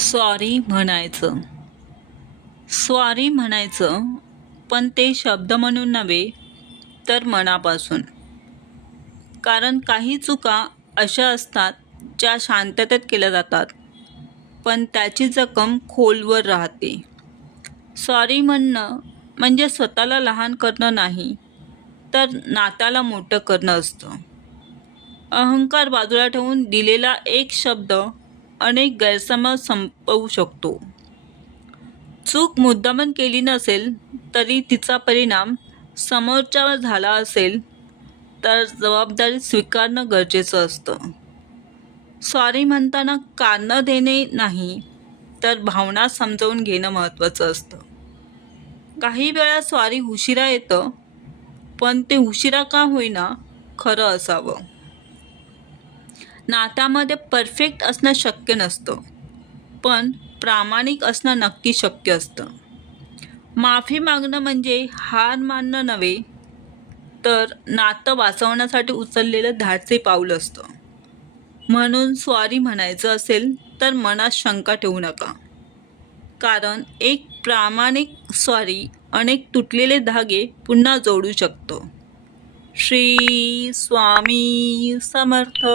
Sorry म्हणायचं. Sorry म्हणायचं, पण ते शब्द म्हणून नव्हे, तर मनापासून. कारण काही चुका अशा असतात ज्या शांततेत केल्या जातात, पण त्याची जखम खोलवर राहते. सॉरी म्हणणं म्हणजे स्वतःला लहान करणं नाही, तर नात्याला मोठं करणं असतं. अहंकार बाजूला ठेवून दिलेला एक शब्द अनेक गैरसमज संपवू शकतो. चूक मुद्दामन केली नसेल तरी तिचा परिणाम समोरच्यावर झाला असेल तर जबाबदारी स्वीकारणं गरजेचं असतं. सॉरी म्हणताना कारणं देणे नाही, तर भावना समजावून घेणं महत्त्वाचं असतं. काही वेळा सॉरी उशिरा येतं, पण ते उशिरा का होईना खरं असावं. नात्यामध्ये परफेक्ट असणं शक्य नसतं, पण प्रामाणिक असणं नक्की शक्य असतं. माफी मागणं म्हणजे हार मानणं नव्हे, तर नातं वाचवण्यासाठी उचललेलं धाडसी पाऊल असतं. म्हणून सॉरी म्हणायचं असेल तर मनात शंका ठेवू नका. कारण एक प्रामाणिक सॉरी अनेक तुटलेले धागे पुन्हा जोडू शकतो. श्री स्वामी समर्थ.